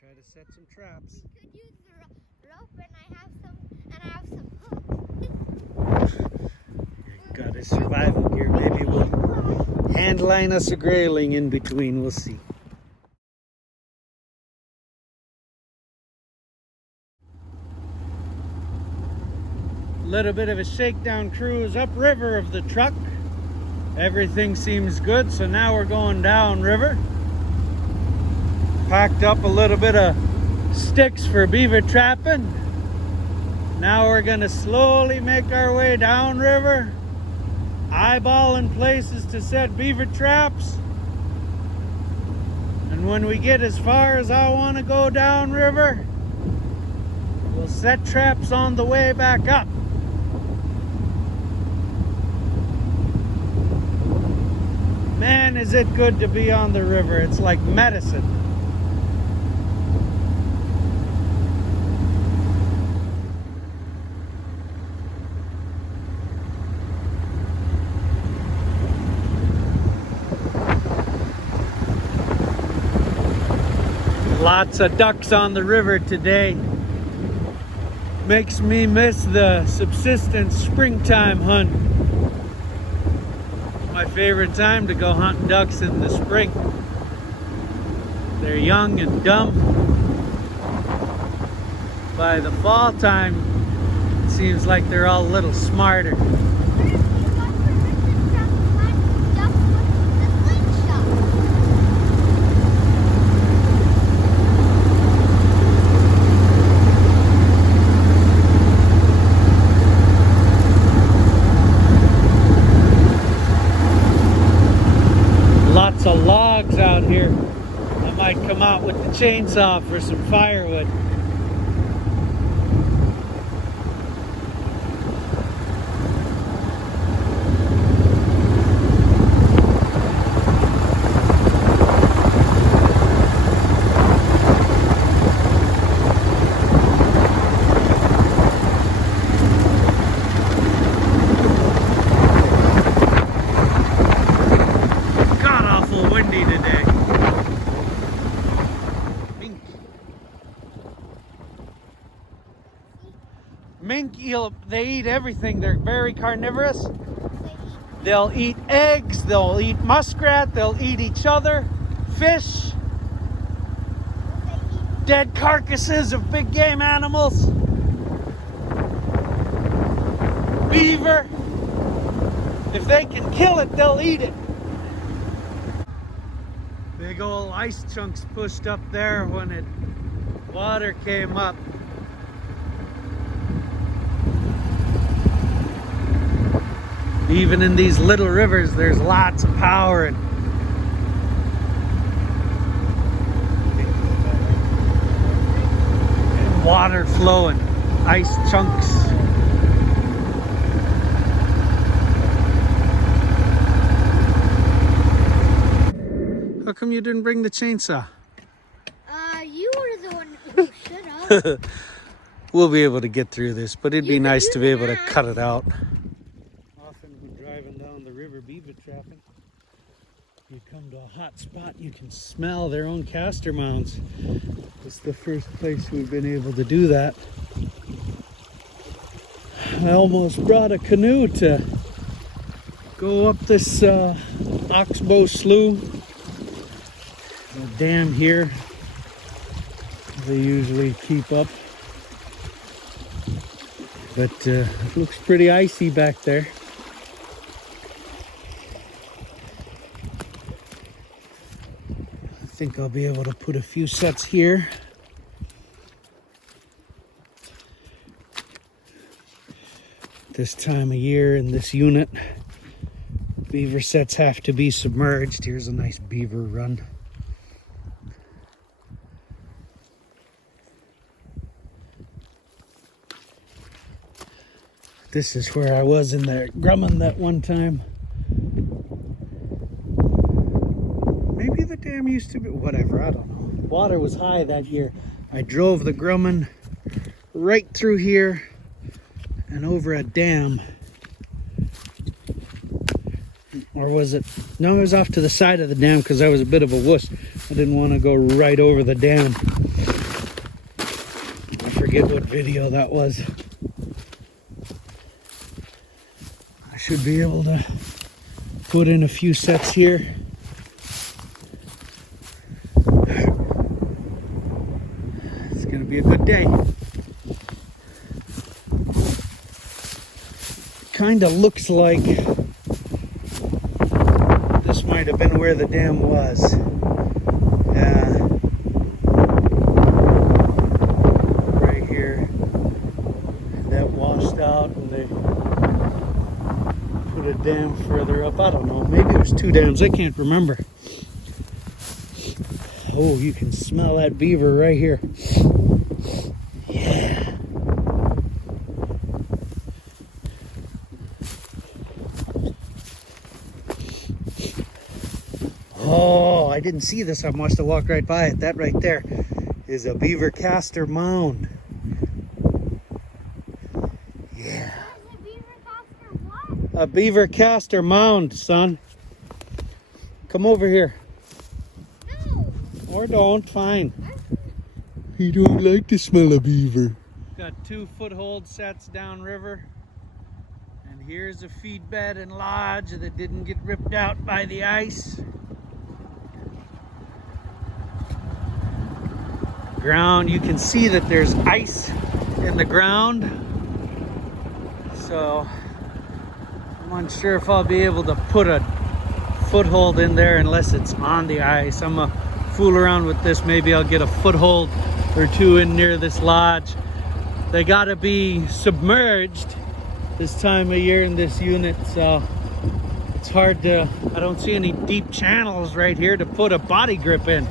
try to set some traps. We could use the rope, and I have some hooks. You got his survival gear. Maybe we'll hand line us a grayling in between. We'll see. Little bit of a shakedown cruise upriver of the truck. Everything seems good, so now we're going downriver. Packed up a little bit of sticks for beaver trapping. Now we're gonna slowly make our way downriver, eyeballing places to set beaver traps. And when we get as far as I want to go downriver, we'll set traps on the way back up. Man, is it good to be on the river. It's like medicine. Lots of ducks on the river today. Makes me miss the subsistence springtime hunt. My favorite time to go hunting ducks in the spring. They're young and dumb. By the fall time, it seems like they're all a little smarter. Lots of logs out here. I might come out with the chainsaw for some firewood. Windy today. Mink eel, they eat everything. They're very carnivorous. They'll eat eggs, they'll eat muskrat, they'll eat each other, fish, dead carcasses of big game animals, beaver. If they can kill it, they'll eat it. Big old ice chunks pushed up there when water came up. Even in these little rivers, there's lots of power and water flowing, ice chunks. How come you didn't bring the chainsaw? You were the one who should have. We'll be able to get through this, but it'd be nice to be able to that. cut it out. Often when driving down the river beaver trapping, you come to a hot spot, you can smell their own castor mounds. It's the first place we've been able to do that. I almost brought a canoe to go up this oxbow slough. The dam here they usually keep up, but it looks pretty icy back there. I think I'll be able to put a few sets here. This time of year in this unit, beaver sets have to be submerged. Here's a nice beaver run. This is where I was in the Grumman that one time. Maybe the dam used to be, whatever, I don't know. Water was high that year. I drove the Grumman right through here and over a dam. Or was it? No, it was off to the side of the dam because I was a bit of a wuss. I didn't want to go right over the dam. forget what video that was. I should be able to put in a few sets here. It's gonna be a good day. Kind of looks like this might have been where the dam was. Yeah. Right here. That washed out and they put a dam further up. I don't know. Maybe it was 2 dams. I can't remember. Oh, you can smell that beaver right here. Yeah. Oh, I didn't see this. I must have walked right by it. That right there is a beaver caster mound. Yeah. A beaver caster what? A beaver caster mound, son. Come over here. No. Or don't, fine. You don't like the smell of beaver. Got 2 foothold sets downriver. And here's a feed bed and lodge that didn't get ripped out by the ice. Ground, you can see that there's ice in the ground. So I'm unsure if I'll be able to put a foothold in there unless it's on the ice. I'm gonna fool around with this. Maybe I'll get a foothold or 2 in near this lodge. They gotta be submerged this time of year in this unit, so it's hard to, I don't see any deep channels right here to put a body grip in.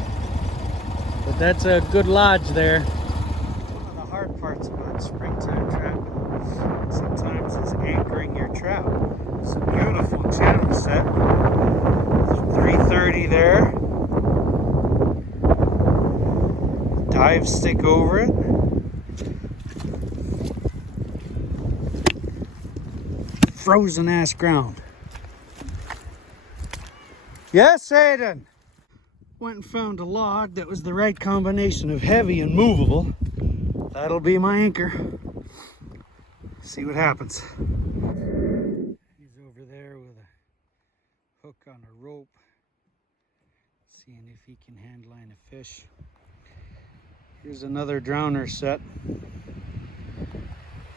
But that's a good lodge there. One of the hard parts about springtime trapping sometimes is anchoring your trout. It's a beautiful channel set. 330 there. Dive stick over it. Frozen ass ground. Yes, Aiden. Went and found a log that was the right combination of heavy and movable. That'll be my anchor. See what happens. He's over there with a hook on a rope, seeing if he can hand line a fish. Here's another drowner set.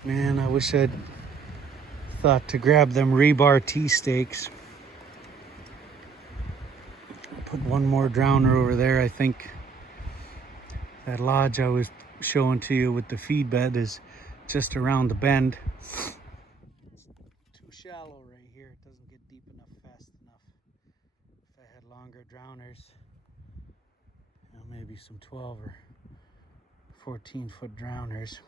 Man, I wish I'd thought to grab them rebar T-stakes. Put one more drowner over there. I think that lodge I was showing to you with the feed bed is just around the bend. It's too shallow right here. It doesn't get deep enough fast enough. If I had longer drowners, you know, maybe some 12 or 14-foot drowners.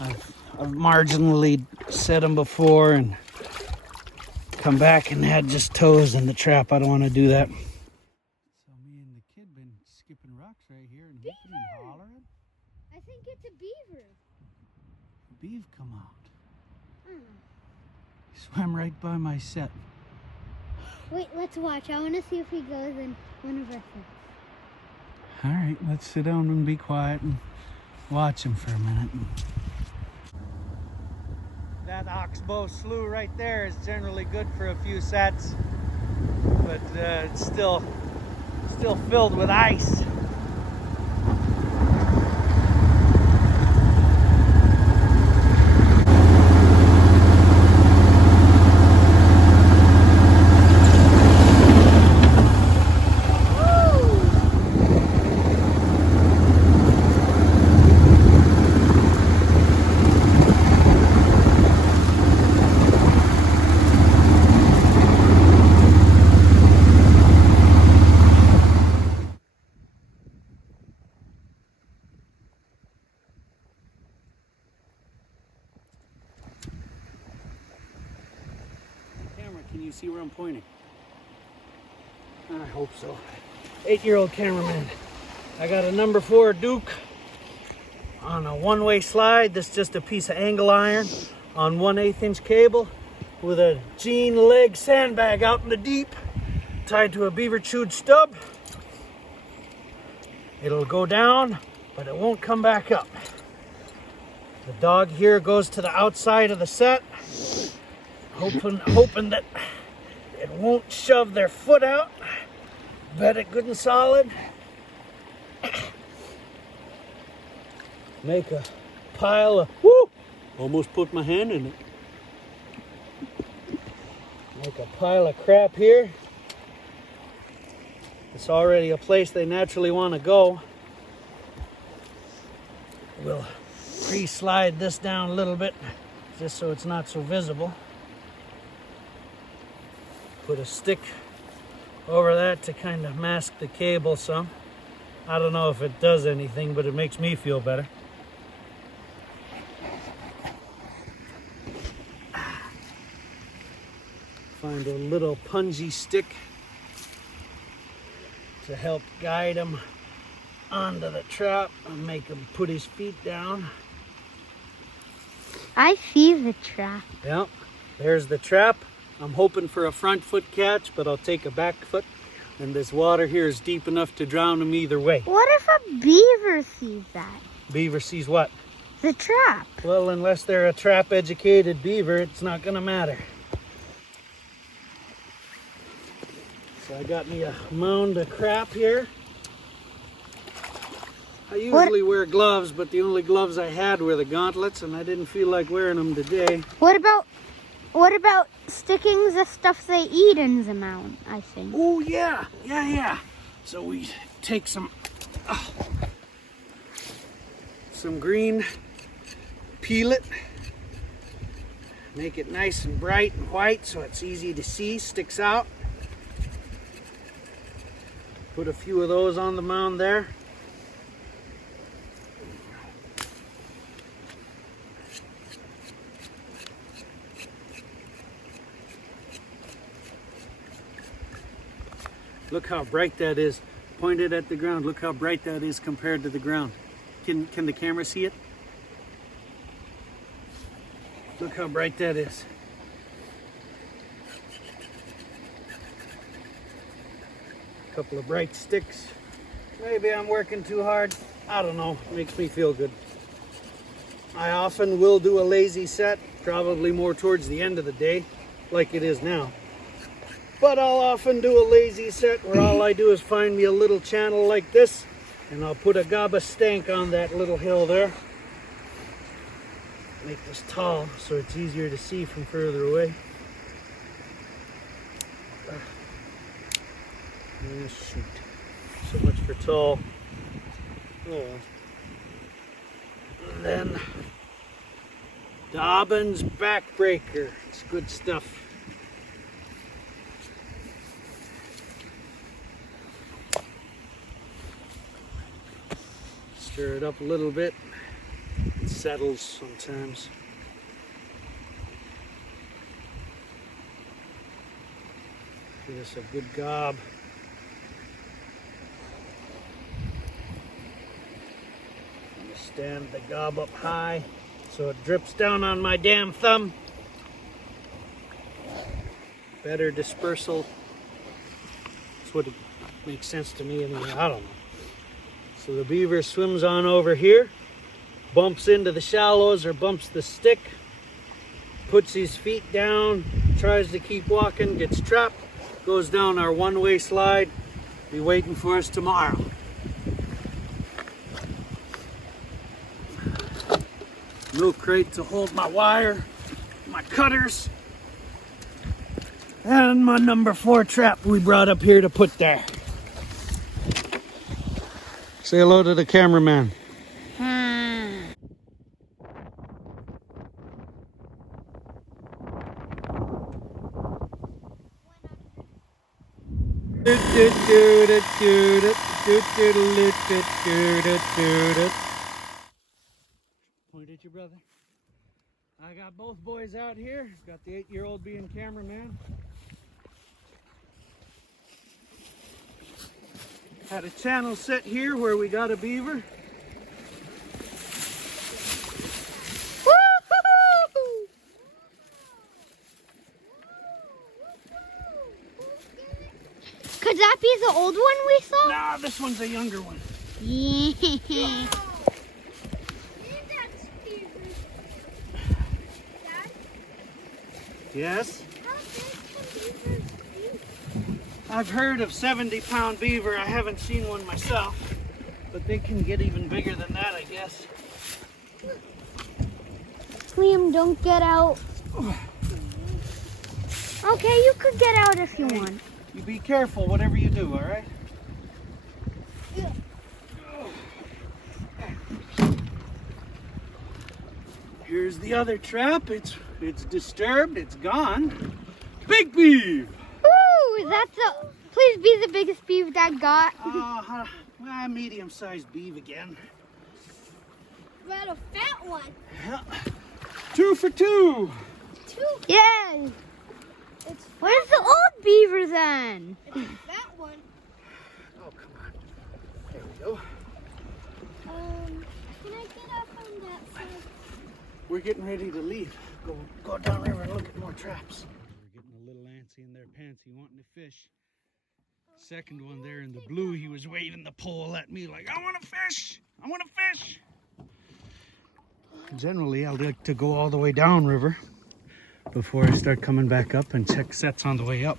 I've marginally set them before and come back and had just toes in the trap. I don't want to do that. So me and the kid been skipping rocks right here and hipping and hollering. I think it's a beaver. Beaver come out. He swam right by my set. Wait, let's watch. I want to see if he goes in one of our sets. All right, let's sit down and be quiet and watch him for a minute. That oxbow slough right there is generally good for a few sets, but it's still filled with ice. Can you see where I'm pointing? I hope so. 8-year-old cameraman. I got a number 4 Duke on a one-way slide. That's just a piece of angle iron on 1/8 inch cable with a jean leg sandbag out in the deep, tied to a beaver chewed stub. It'll go down, but it won't come back up. The dog here goes to the outside of the set, hoping that it won't shove their foot out. Bet it good and solid. Make a pile of, whoo! Almost put my hand in it. Make a pile of crap here. It's already a place they naturally want to go. We'll pre-slide this down a little bit just so it's not so visible. Put a stick over that to kind of mask the cable some. I don't know if it does anything, but it makes me feel better. Find a little punji stick to help guide him onto the trap and make him put his feet down. I see the trap. Yep, there's the trap. I'm hoping for a front foot catch, but I'll take a back foot. And this water here is deep enough to drown him either way. What if a beaver sees that? Beaver sees what? The trap. Well, unless they're a trap-educated beaver, it's not gonna matter. So I got me a mound of crap here. I usually wear gloves, but the only gloves I had were the gauntlets, and I didn't feel like wearing them today. What about sticking the stuff they eat in the mound, I think? Oh, yeah. So we take some green, peel it, make it nice and bright and white so it's easy to see, sticks out. Put a few of those on the mound there. Look how bright that is. Pointed at the ground. Look how bright that is compared to the ground. Can the camera see it? Look how bright that is. A couple of bright sticks. Maybe I'm working too hard. I don't know. Makes me feel good. I often will do a lazy set, probably more towards the end of the day, like it is now. But I'll often do a lazy set where all I do is find me a little channel like this, and I'll put a gob of stank on that little hill there. Make this tall so it's easier to see from further away. Oh, shoot. So much for tall. Oh well. And then Dobbin's backbreaker. It's good stuff. Stir it up a little bit. It settles sometimes. Give us a good gob. Stand the gob up high so it drips down on my damn thumb. Better dispersal. That's what it makes sense to me anyway. I don't know. So the beaver swims on over here, bumps into the shallows or bumps the stick, puts his feet down, tries to keep walking, gets trapped, goes down our one-way slide, be waiting for us tomorrow. Milk crate to hold my wire, my cutters, and my number 4 trap we brought up here to put there. Say hello to the cameraman. Point at your brother. I got both boys out here. Got the 8-year-old being cameraman. Had a channel set here where we got a beaver. Could that be the old one we saw? Nah, this one's a younger one. Yeah. Yes? How big can beavers be? I've heard of 70-pound beaver. I haven't seen one myself, but they can get even bigger than that, I guess. Liam, don't get out. Okay, you could get out if you want. You be careful, whatever you do, all right? Yeah. Here's the other trap. It's disturbed. It's gone. Big beaver. Ooh, that's a. Please be the biggest beaver Dad got. Well, medium-sized beaver again. Got a fat one. Yeah. 2 for 2. Yay! Where's the old beaver then? It's a fat one. Oh, come on. There we go. Can I get up on that side? We're getting ready to leave. Go down river and look at more traps. We're getting a little antsy in their pantsy wanting to fish. Second one there in the blue, he was waving the pole at me like, I want to fish! I want to fish! Generally, I like to go all the way down river before I start coming back up and check sets on the way up.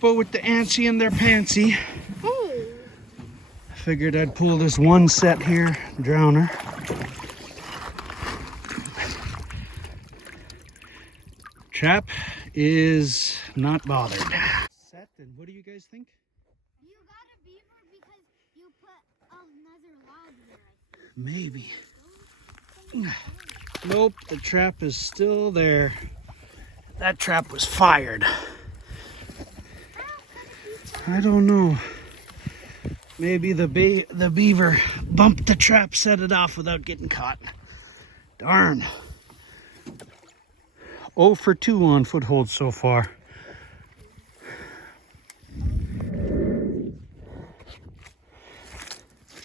But with the antsy in their pantsy, I figured I'd pull this one set here, drowner. Trap is not bothered. Set, and what do you guys think? You got a beaver because you put another log there. Maybe. Nope, the trap is still there. That trap was fired. I don't know. Maybe the beaver bumped the trap, set it off without getting caught. Darn. 0 for 2 on footholds so far. You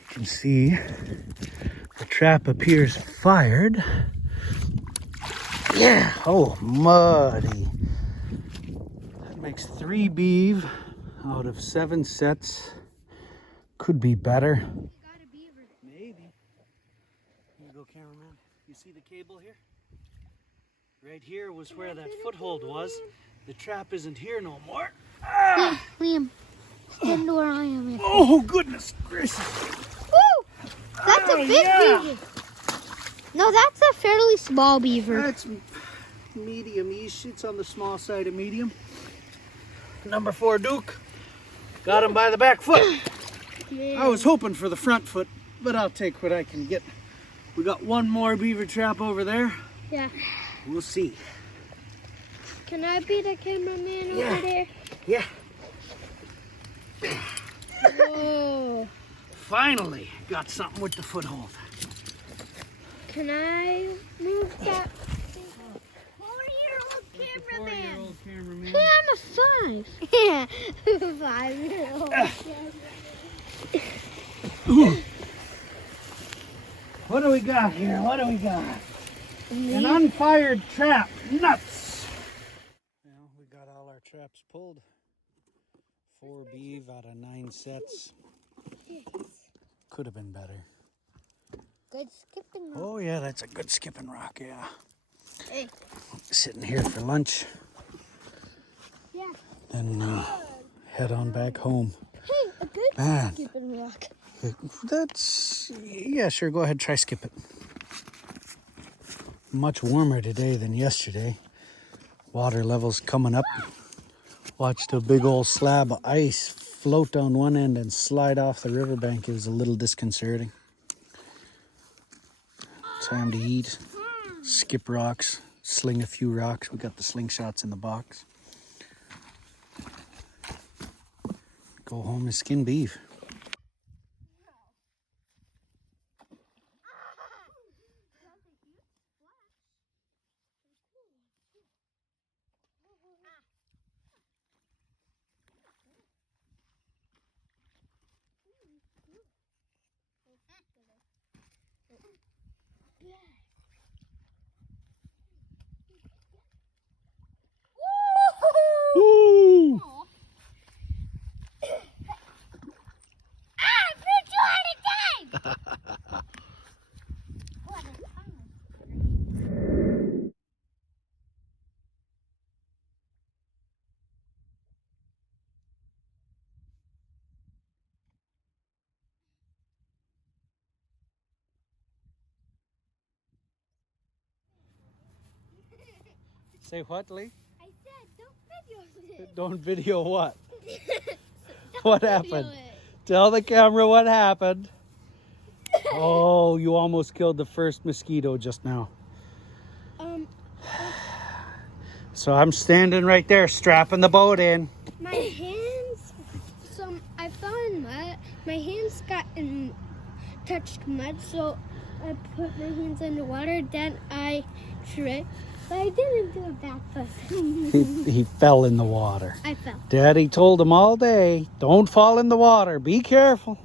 can see the trap appears fired. Yeah, oh, muddy. That makes 3 beeve out of 7 sets. Could be better. You got a beaver. Maybe. Here you go, cameraman. You see the cable here? Right here was where that foothold was. The trap isn't here no more. Ah! Liam, stand where I am. Oh, goodness gracious. Woo! That's a big beaver. No, that's a fairly small beaver. That's medium-ish. It's on the small side of medium. Number 4 Duke. Got him by the back foot. Yeah. I was hoping for the front foot, but I'll take what I can get. We got one more beaver trap over there. Yeah. We'll see. Can I be the cameraman over there? Yeah. Whoa. Finally got something with the foothold. Can I move that? 4-year-old cameraman. 4-year-old cameraman. Hey, I'm a 5. Yeah, 5-year-old. What do we got here? What do we got? An unfired trap. Nuts! Well, we got all our traps pulled. 4 beeve out of 9 sets. Could have been better. Good skipping rope. Oh yeah, that's a good skipping rock, yeah. Hey. Sitting here for lunch. Yeah. Then head on back home. Hey, a good Man. skipping rock. That's, yeah, sure, go ahead, try skip it. Much warmer today than yesterday. Water levels coming up. Watched a big old slab of ice float down one end and slide off the riverbank. It was a little disconcerting. Time to eat, skip rocks, sling a few rocks. We got the slingshots in the box. Go home and skin beef. Woo! Say what, Lee? I said don't video it. Don't video what? Don't What video happened? it. Tell the camera what happened. Oh, you almost killed the first mosquito just now. So I'm standing right there, strapping the boat in. My hands, I fell in mud. My hands touched mud, so I put my hands in the water. Then I tripped, but I didn't do a backflip. He fell in the water. I fell. Daddy told him all day, don't fall in the water. Be careful.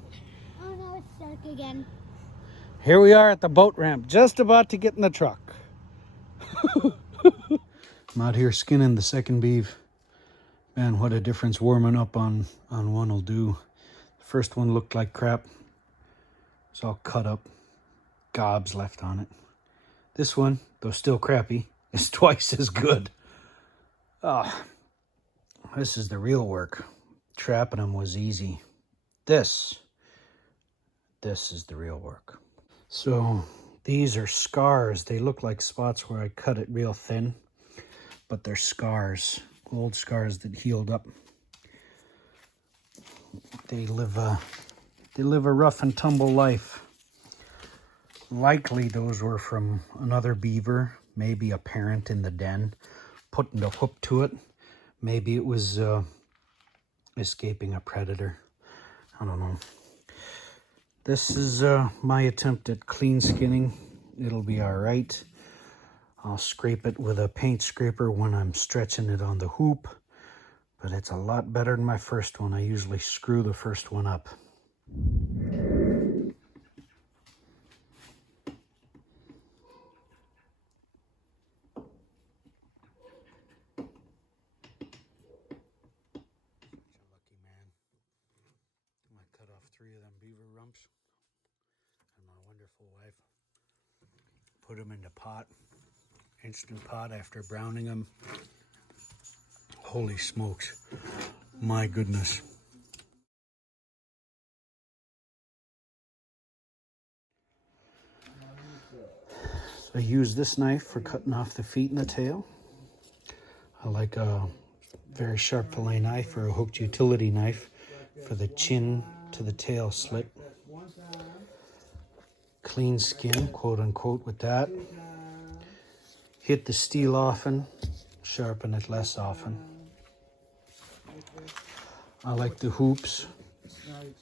Oh no, it's dark again. Here we are at the boat ramp, just about to get in the truck. I'm out here skinning the second beef. Man, what a difference warming up on one will do. The first one looked like crap. It's all cut up. Gobs left on it. This one, though still crappy, is twice as good. Ah, this is the real work. Trapping them was easy. This is the real work. So these are scars. They look like spots where I cut it real thin, but they're scars, old scars that healed up. They live a rough and tumble life. Likely those were from another beaver, maybe a parent in the den, putting the hook to it. Maybe it was escaping a predator. I don't know. This is my attempt at clean skinning. It'll be all right. I'll scrape it with a paint scraper when I'm stretching it on the hoop, but it's a lot better than my first one. I usually screw the first one up. Lucky man. I cut off 3 of them beaver rumps, and my wonderful wife put them in the pot. Instant pot after browning them. Holy smokes. My goodness. So I use this knife for cutting off the feet and the tail. I like a very sharp fillet knife or a hooked utility knife for the chin to the tail slit. Clean skin, quote unquote, with that. Hit the steel often, sharpen it less often. I like the hoops.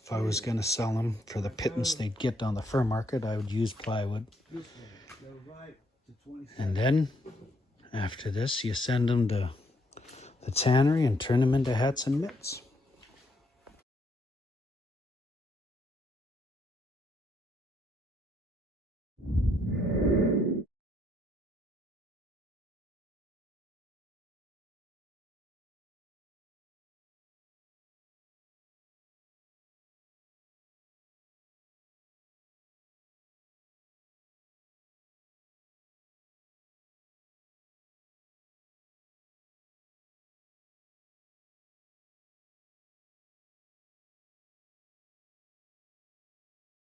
If I was going to sell them for the pittance they'd get on the fur market, I would use plywood. And then, after this, you send them to the tannery and turn them into hats and mitts.